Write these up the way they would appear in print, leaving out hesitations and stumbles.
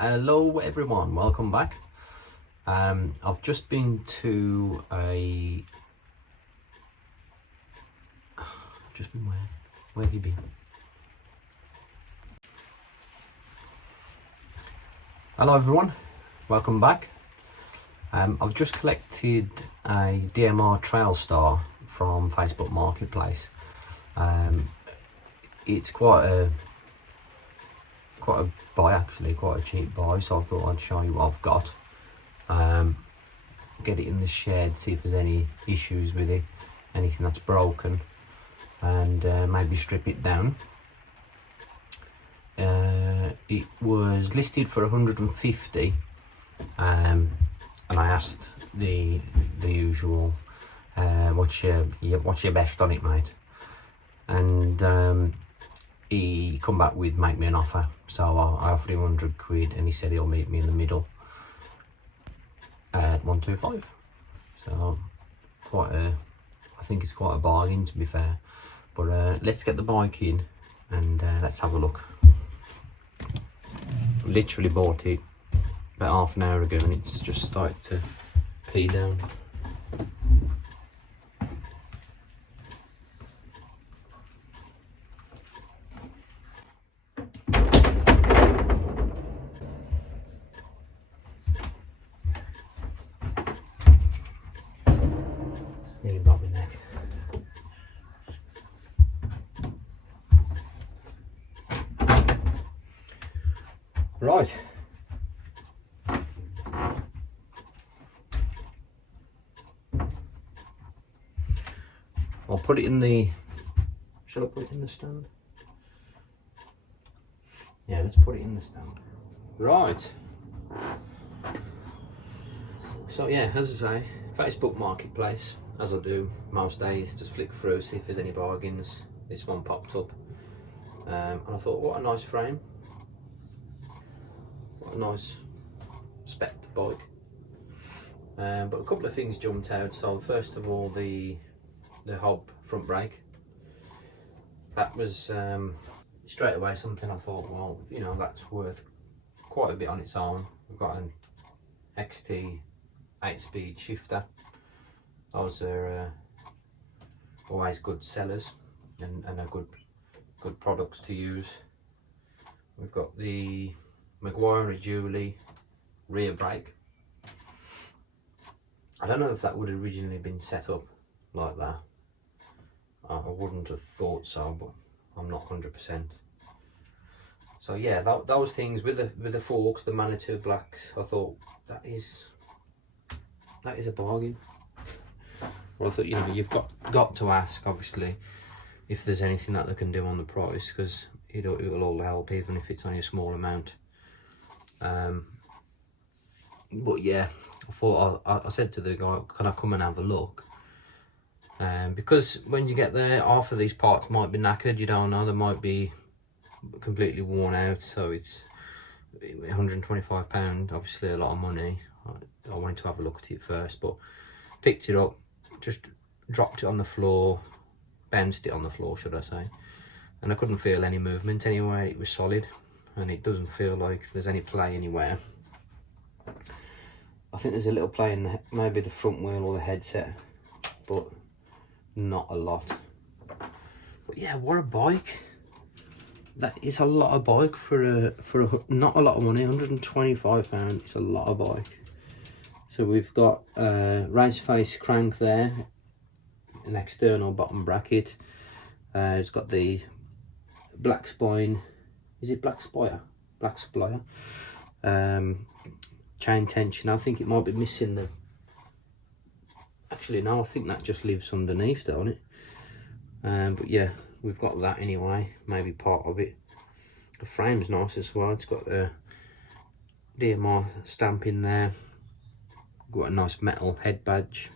Hello everyone, welcome back. I've just been to a... Just been where? Where have you been? Hello everyone, welcome back. I've just collected a DMR Trailstar from Facebook Marketplace. It's quite a buy actually, quite a cheap buy, so I thought I'd show you what I've got. Get it in the shed, see if there's any issues with it, anything that's broken, and maybe strip it down. It was listed for 150, and I asked the usual, what's your best on it, mate? And he come back with make me an offer, so I offered him 100 quid, and he said he'll meet me in the middle at 125. So I think it's quite a bargain, to be fair. But let's get the bike in and let's have a look. Literally bought it about half an hour ago and it's just started to pee down. Bobby neck. Right. I'll put it in the... Shall I put it in the stand? Yeah, let's put it in the stand. Right. So yeah, as I say, Facebook Marketplace, as I do most days, just flick through, see if there's any bargains. This one popped up, and I thought, what a nice frame, what a nice spec bike. But a couple of things jumped out. So first of all, the hob front brake. That was straight away something I thought, well, you know, that's worth quite a bit on its own. We've got an XT 8-speed shifter. Those are always good sellers and are good products to use. We've got the Maguire Julie rear brake. I don't know if that would have originally been set up like that. I wouldn't have thought so, but I'm not 100%. So yeah, those things with the forks, the Manitou blacks, I thought that is a bargain. Well, I thought, you know, you've got to ask, obviously, if there's anything that they can do on the price, because it'll all help, even if it's only a small amount. But yeah, I thought I said to the guy, can I come and have a look? Because when you get there, half of these parts might be knackered. You don't know, they might be completely worn out. So it's £125, obviously a lot of money. I wanted to have a look at it first, but picked it up, just dropped it on the floor, bounced it on the floor, should I say, and I couldn't feel any movement anywhere. It was solid, and it doesn't feel like there's any play anywhere. I think there's a little play in maybe the front wheel or the headset, but not a lot. But yeah, what a bike! That is a lot of bike for not a lot of money. £125. It's a lot of bike. So we've got a race face crank there, an external bottom bracket. It's got the black spine. Is it black spire? Black splier. Chain tension. I think it might be missing the... Actually, no, I think that just lives underneath, don't it? But yeah, we've got that anyway. Maybe part of it. The frame's nice as well. It's got the DMR stamp in there. Got a nice metal head badge.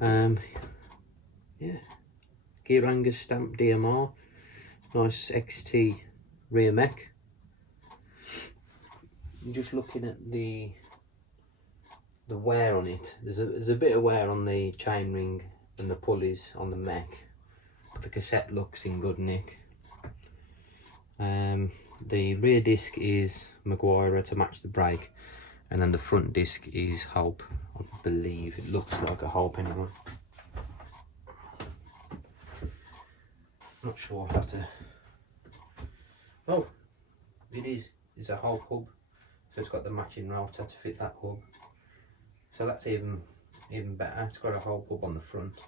Yeah, Gear Angus stamp DMR. Nice XT rear mech. I'm just looking at the wear on it. There's a bit of wear on the chain ring and the pulleys on the mech, but the cassette looks in good nick. The rear disc is Maguire to match the brake, and then the front disc is Hope. I believe it looks like a Hope anyway. Not sure, I'll have to. Oh, it is. It's a Hope hub, so it's got the matching rotor to fit that hub. So that's even better. It's got a Hope hub on the front.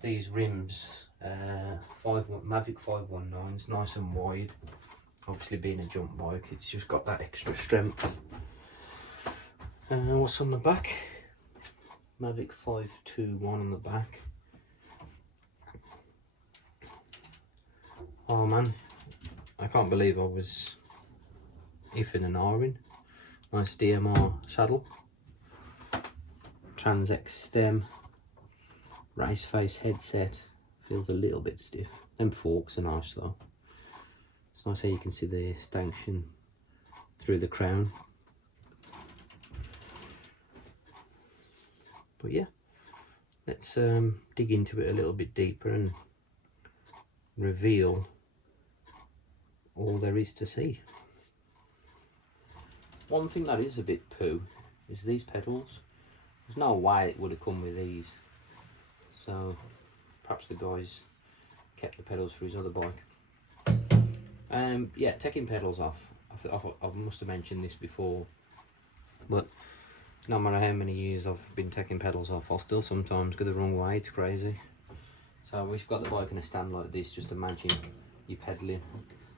These rims, Mavic 519s, nice and wide. Obviously being a jump bike, it's just got that extra strength. What's on the back? Mavic 521 on the back. Oh man, I can't believe I was iffing and ahhing. Nice DMR saddle. Transex stem. Race face headset. Feels a little bit stiff. Them forks are nice though. It's nice how you can see the stanchion through the crown. But yeah, let's dig into it a little bit deeper and reveal all there is to see. One thing that is a bit poo is these pedals. There's no way it would have come with these, so perhaps the guy's kept the pedals for his other bike. Yeah, taking pedals off. I must have mentioned this before, but no matter how many years I've been taking pedals off, I'll still sometimes go the wrong way. It's crazy. So we've got the bike in a stand like this. Just imagine you're pedaling,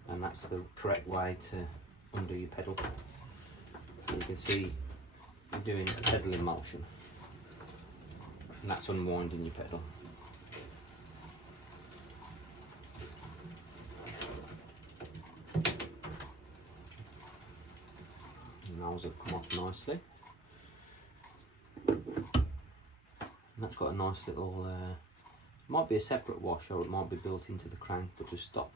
and that's the correct way to undo your pedal. You can see you're doing a pedaling motion, and that's unwinding your pedal. The nails have come off nicely, and that's got a nice little might be a separate wash, or it might be built into the crank, but just stop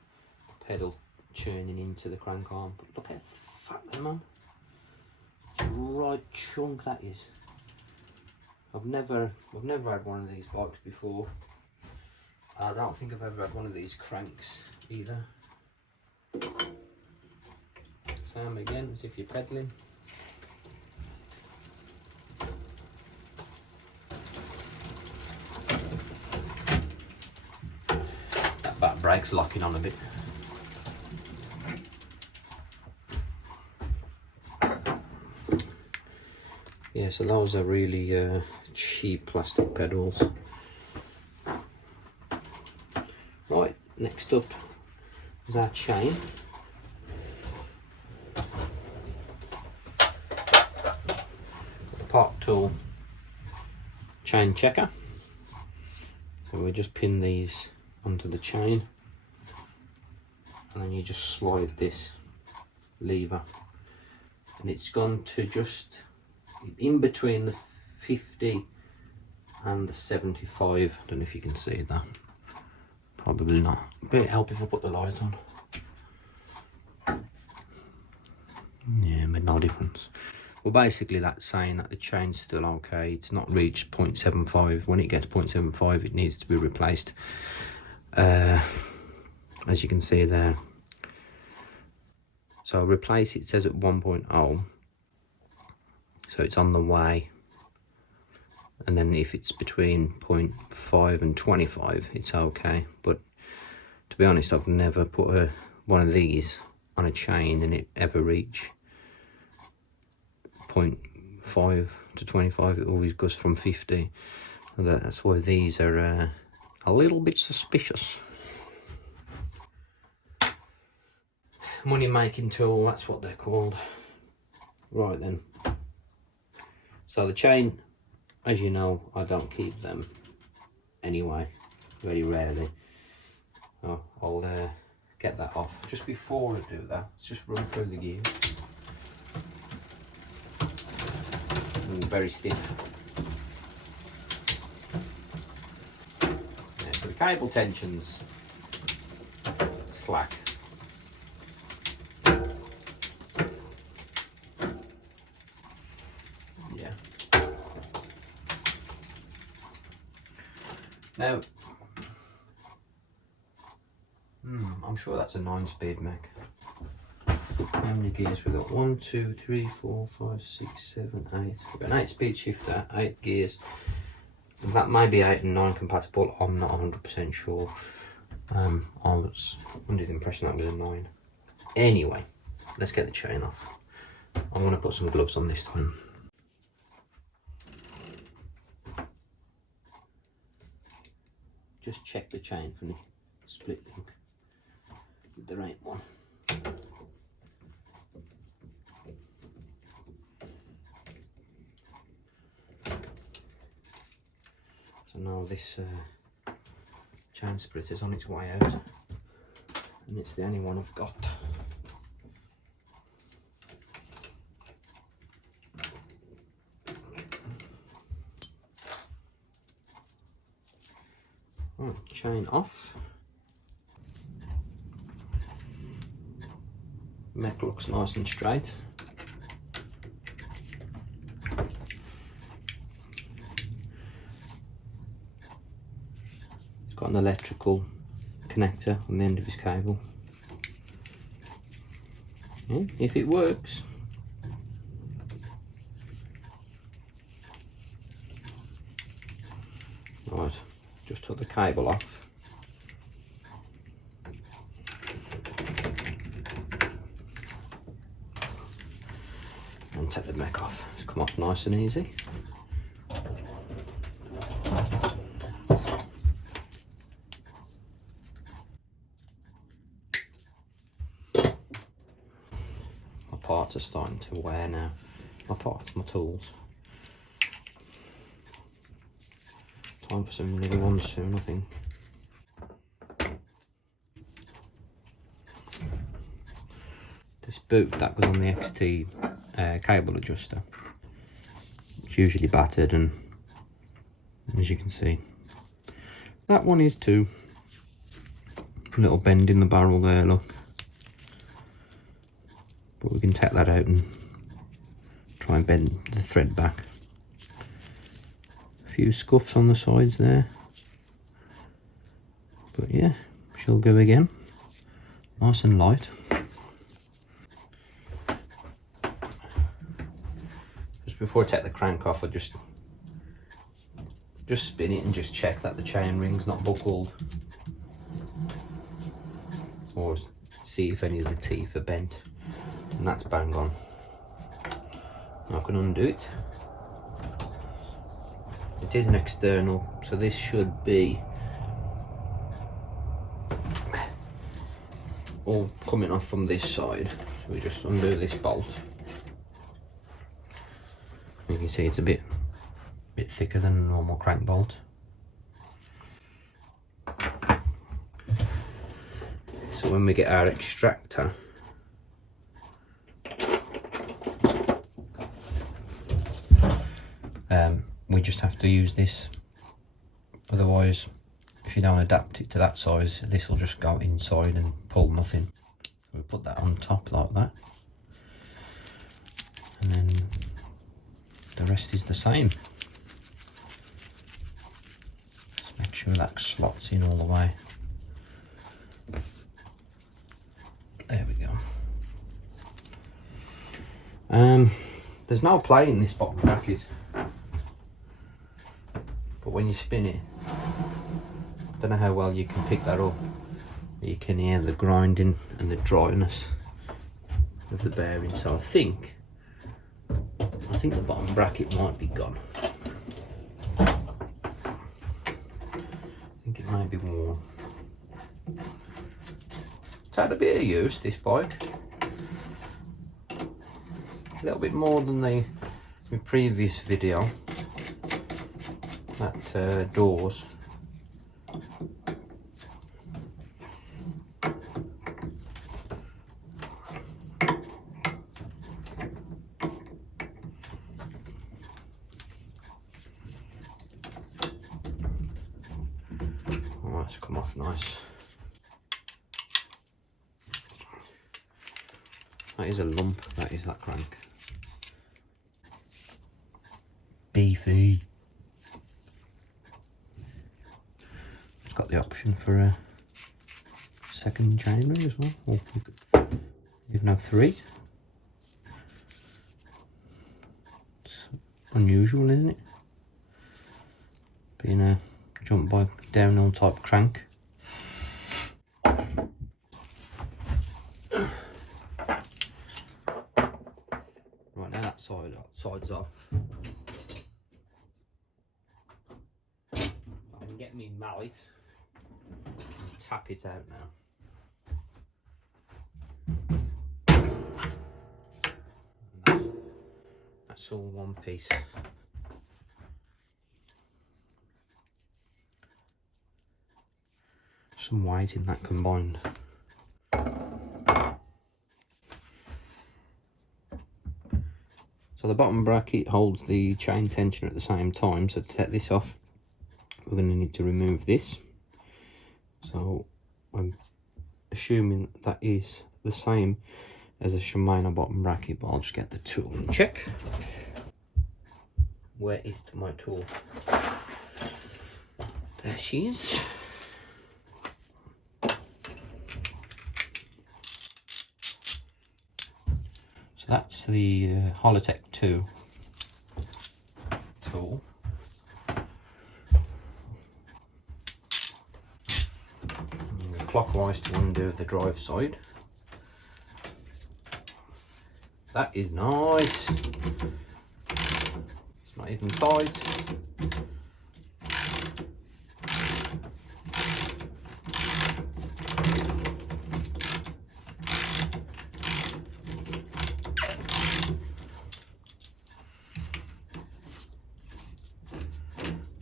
the pedal churning into the crank arm. But look how fat them are. Right chunk that is. I've never had one of these bikes before. I don't think I've ever had one of these cranks either. Same again as if you're pedaling. That back brake's locking on a bit. Yeah, so those are really cheap plastic pedals. Right, next up is our chain. The Park Tool chain checker. So we just pin these onto the chain, and then you just slide this lever, and it's gone to just in between the 50 and the 75. I don't know if you can see that. Probably not. But it'd help if I put the light on. Yeah, made no difference. Well, basically that's saying that the chain's still okay. It's not reached 0.75. When it gets 0.75, it needs to be replaced. As you can see there. So replace it says at 1.0. So it's on the way, and then if it's between 0.5 and 25, it's okay. But to be honest, I've never put one of these on a chain and it ever reach 0.5 to 25. It always goes from 50. So that's why these are a little bit suspicious. Money making tool, that's what they're called. Right then. So the chain, as you know, I don't keep them anyway, very rarely. Oh, I'll get that off. Just before I do that, let's just run through the gears. Very stiff. Yeah, so the cable tension's slack. Now, I'm sure that's a 9-speed mech. How many gears we got? 1, 2, 3, 4, 5, 6, 7, 8. We've got an 8-speed shifter, 8 gears. That may be 8 and 9 compatible. I'm not 100% sure. I was under the impression that was a 9. Anyway, let's get the chain off. I'm going to put some gloves on this time. Just check the chain for the split link with the right one. So now this chain split is on its way out, and it's the only one I've got. Right, chain off. Mech looks nice and straight. It's got an electrical connector on the end of his cable. Yeah, if it works. Right, just took the cable off. And take the mech off. It's come off nice and easy. My parts are starting to wear now. My tools. Time for some new ones soon, I think. This boot that was on the XT cable adjuster, it's usually battered, and as you can see, that one is too. A little bend in the barrel there, look. But we can take that out and try and bend the thread back. A few scuffs on the sides there, but yeah, she'll go again. Nice and light. Just before I take the crank off, I just spin it and just check that the chain ring's not buckled, or see if any of the teeth are bent, and that's bang on. I can undo it. It is an external, so this should be all coming off from this side. So we just undo this bolt. You can see it's a bit thicker than a normal crank bolt. So when we get our extractor, we just have to use this. Otherwise, if you don't adapt it to that size, this will just go inside and pull nothing. So we put that on top like that, and then the rest is the same. Just make sure that slots in all the way. There we go. There's no play in this bottom bracket, but when you spin it, I don't know how well you can pick that up, but you can hear the grinding and the dryness of the bearing. So I think the bottom bracket might be gone. I think it may be worn. It's had a bit of use, this bike. A little bit more than my previous video. That doors. Oh, that's come off nice. That is a lump, that is that crank. Beefy. It's got the option for second chainring as well, or you could even have 3. It's unusual, isn't it? Being a jump bike downhill type crank. Right, now that side's off. I can get me mallet and tap it out now. And that's all one piece. Some weight in that combined. So the bottom bracket holds the chain tension at the same time, so to take this off we're going to need to remove this. So I'm assuming that is the same as a Shimano bottom bracket, but I'll just get the tool and check. Where is my tool? There she is. So that's the Holotech 2 tool. Clockwise to undo the drive side. That is nice. It's not even tight.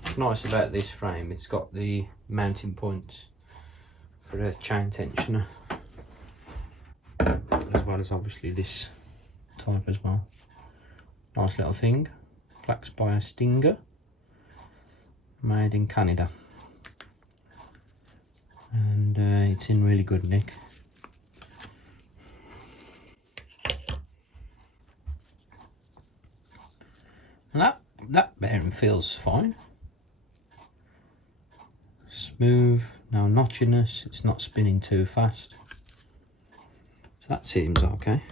What's nice about this frame, it's got the mounting points for a chain tensioner, as well as obviously this type as well. Nice little thing, Flax by a Stinger, made in Canada, and it's in really good nick. And that bearing feels fine. Smooth, no notchiness, it's not spinning too fast. So that seems okay.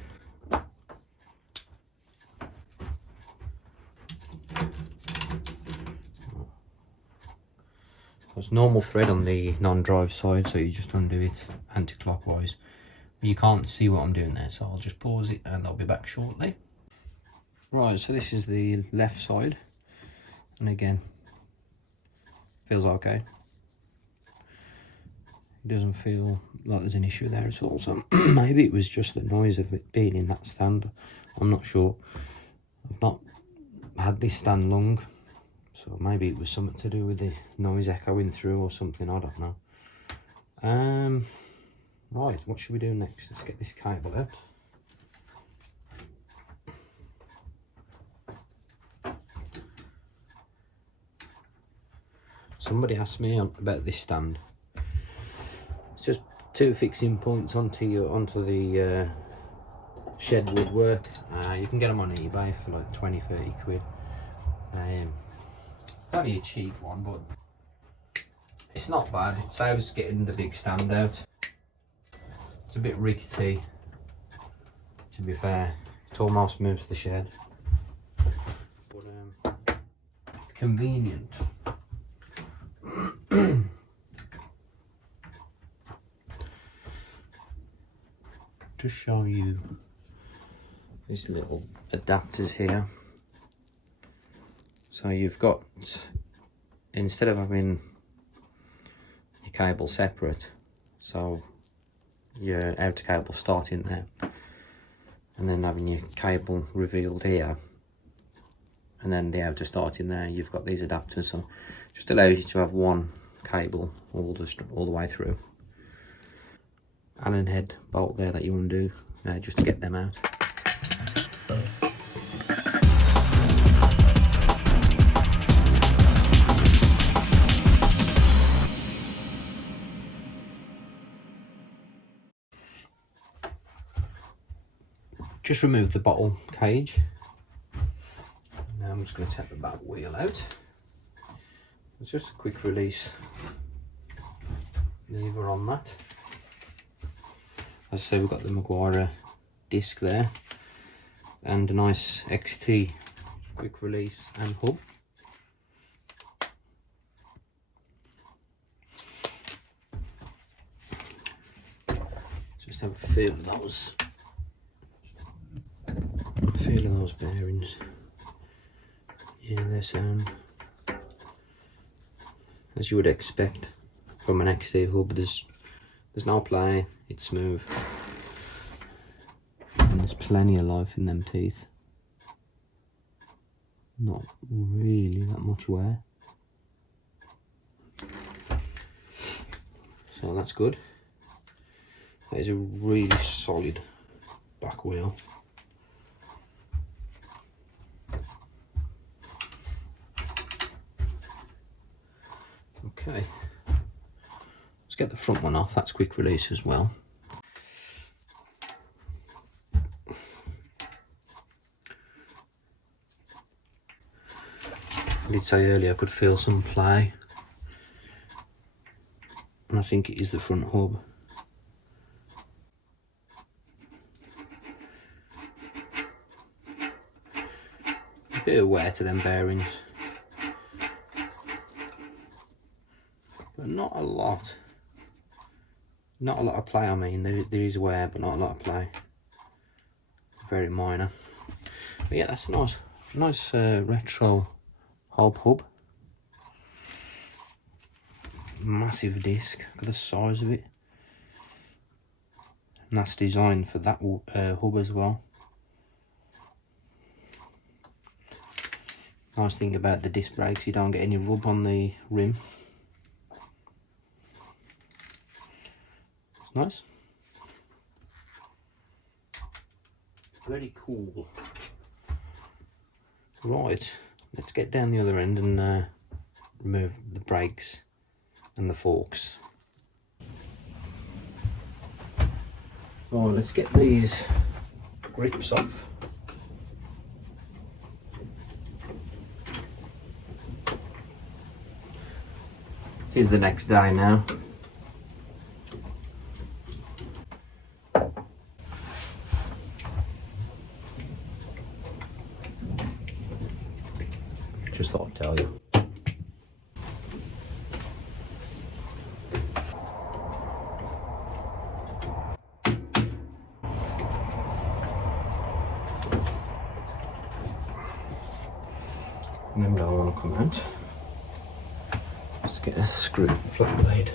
It's normal thread on the non-drive side, so you just undo it anti-clockwise. But you can't see what I'm doing there, so I'll just pause it and I'll be back shortly. Right, so this is the left side, and again, feels okay. It doesn't feel like there's an issue there at all, so maybe it was just the noise of it being in that stand. I'm not sure. I've not had this stand long, so maybe it was something to do with the noise echoing through or something, I don't know. Right, what should we do next? Let's get this cable out. Somebody asked me about this stand. It's just 2 fixing points onto the shed woodwork. You can get them on eBay for like 20-30 quid. It's only a cheap one, but it's not bad. It saves getting the big stand out. It's a bit rickety, to be fair. It almost moves the shed, but it's convenient. To show you these little adapters here. So you've got, instead of having your cable separate, so your outer cable starting there, and then having your cable revealed here, and then the outer starting there, you've got these adapters, so just allows you to have one cable all the way through. Allen head bolt there that you undo, just to get them out. Just remove the bottle cage. Now I'm just going to take the back wheel out. It's just a quick release lever on that. As I say, we've got the Maguire disc there, and a nice XT quick release and hub. Just have a feel of those. Bearings. Yeah, they're sound. As you would expect from an XT hub, there's no play, it's smooth. And there's plenty of life in them teeth. Not really that much wear. So that's good. That is a really solid back wheel. Okay, let's get the front one off. That's quick release as well. I did say earlier I could feel some play, and I think it is the front hub. A bit of wear to them bearings, but not a lot. Not a lot of play. I mean, there is wear, but not a lot of play. Very minor. But yeah, that's a nice retro Hob hub. Massive disc. Look at the size of it. And that's designed for that hub as well. Nice thing about the disc brakes, you don't get any rub on the rim. It's nice. Very cool. Right, let's get down the other end and remove the brakes and the forks. Right, let's get these grips off. It is the next day now. Just thought I'd tell you. Remember, I want to come out. Let's get a screw flat blade.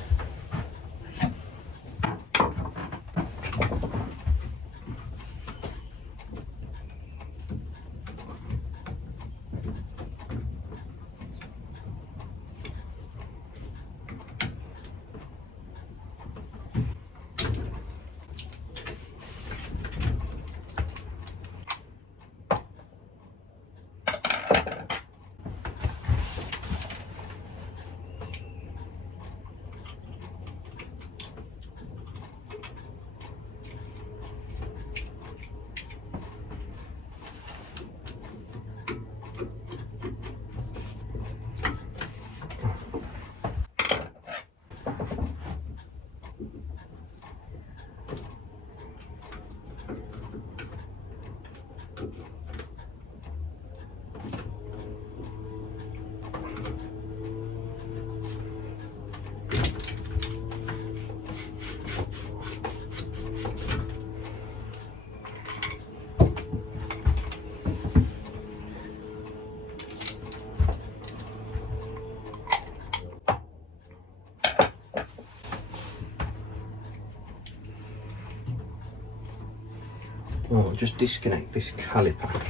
Oh, just disconnect this caliper.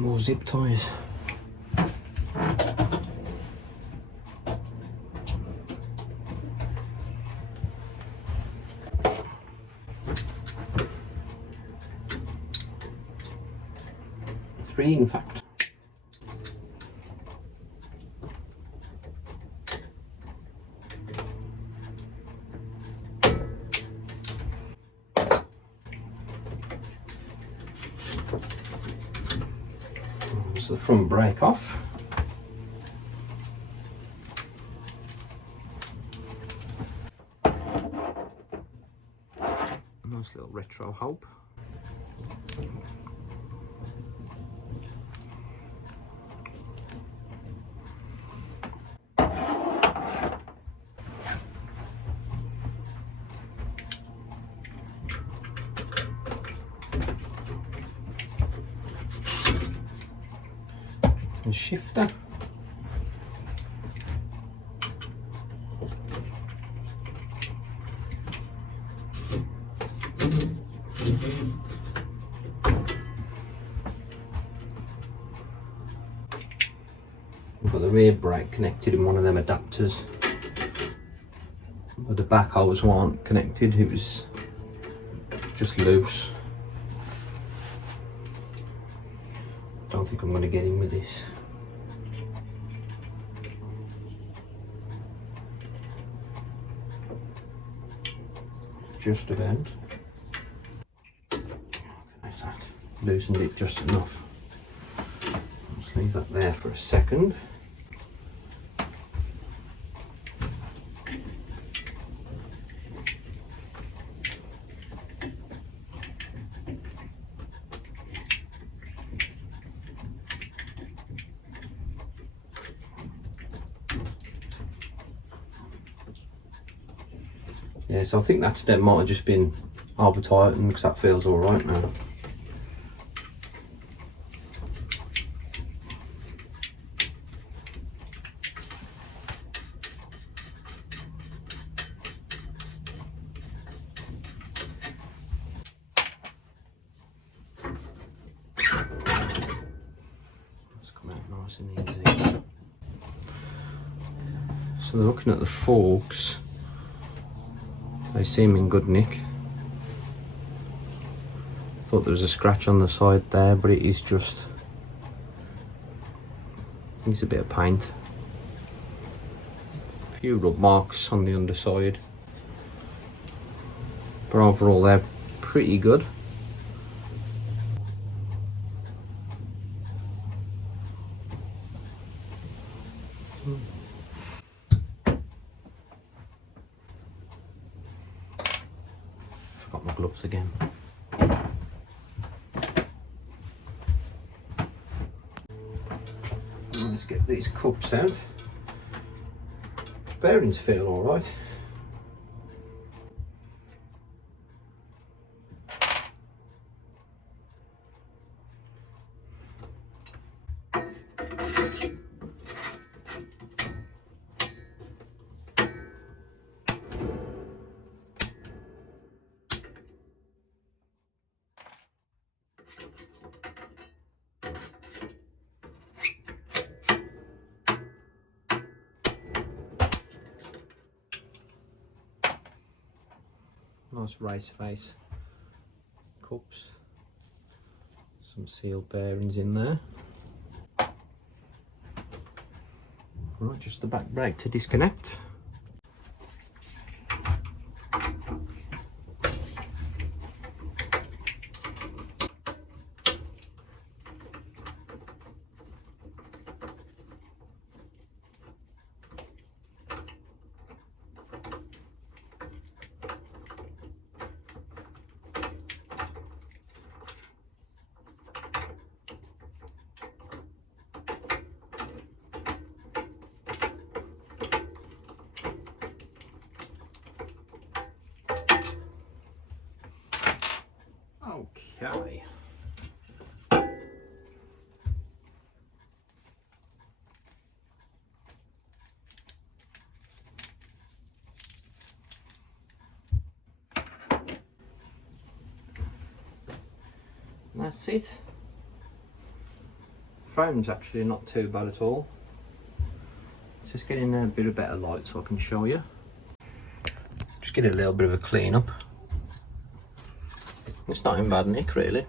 More zip ties. Three, in fact. There's the front brake off. Nice little retro hob. And shifter. We've got the rear brake connected in one of them adapters, but the back hose weren't connected, it was just loose. Don't think I'm going to get in with this. Just about. There's that. Loosened it just enough. Just leave that there for a second. Yeah, so I think that stem might have just been over tightened because that feels alright now. Let's come out nice and easy. So looking at the forks, they seem in good nick. Thought there was a scratch on the side there, but it is just, I think it's a bit of paint. A few rub marks on the underside, but overall they're pretty good. Forgot my gloves again. Let's get these cups out. Bearings feel alright. Nice race face cups, some sealed bearings in there. Right, just the back brake to disconnect. Okay. That's it. Frame's actually not too bad at all. It's just getting a bit of better light so I can show you. Just get a little bit of a clean up. It's not in bad nick really.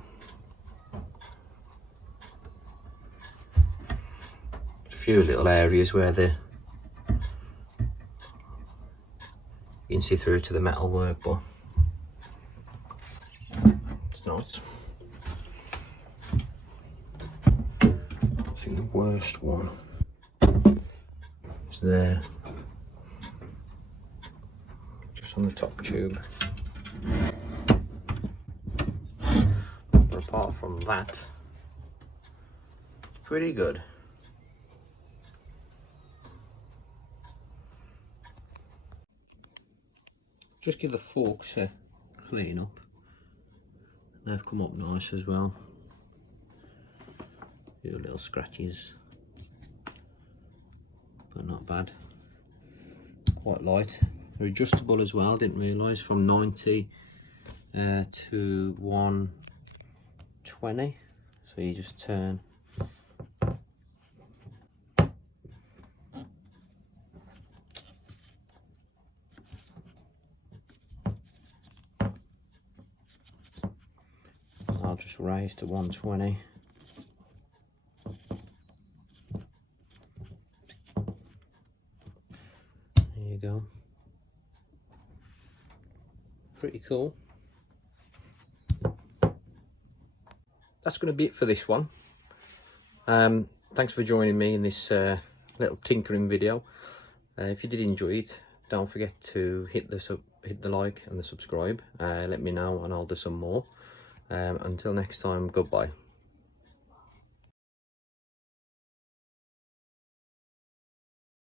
A few little areas where you can see through to the metal work, but it's nice. I think the worst one is there, just on the top tube. But apart from that, it's pretty good. Just give the forks a clean up. They've come up nice as well. Few little scratches, but not bad. Quite light. They're adjustable as well, didn't realise, from 90 to 120. So you just turn. I'll just raise to 120. There you go. Pretty cool. That's going to be it for this one. Thanks for joining me in this little tinkering video. If you did enjoy it, don't forget to hit the like and the subscribe. Let me know and I'll do some more. Until next time, goodbye.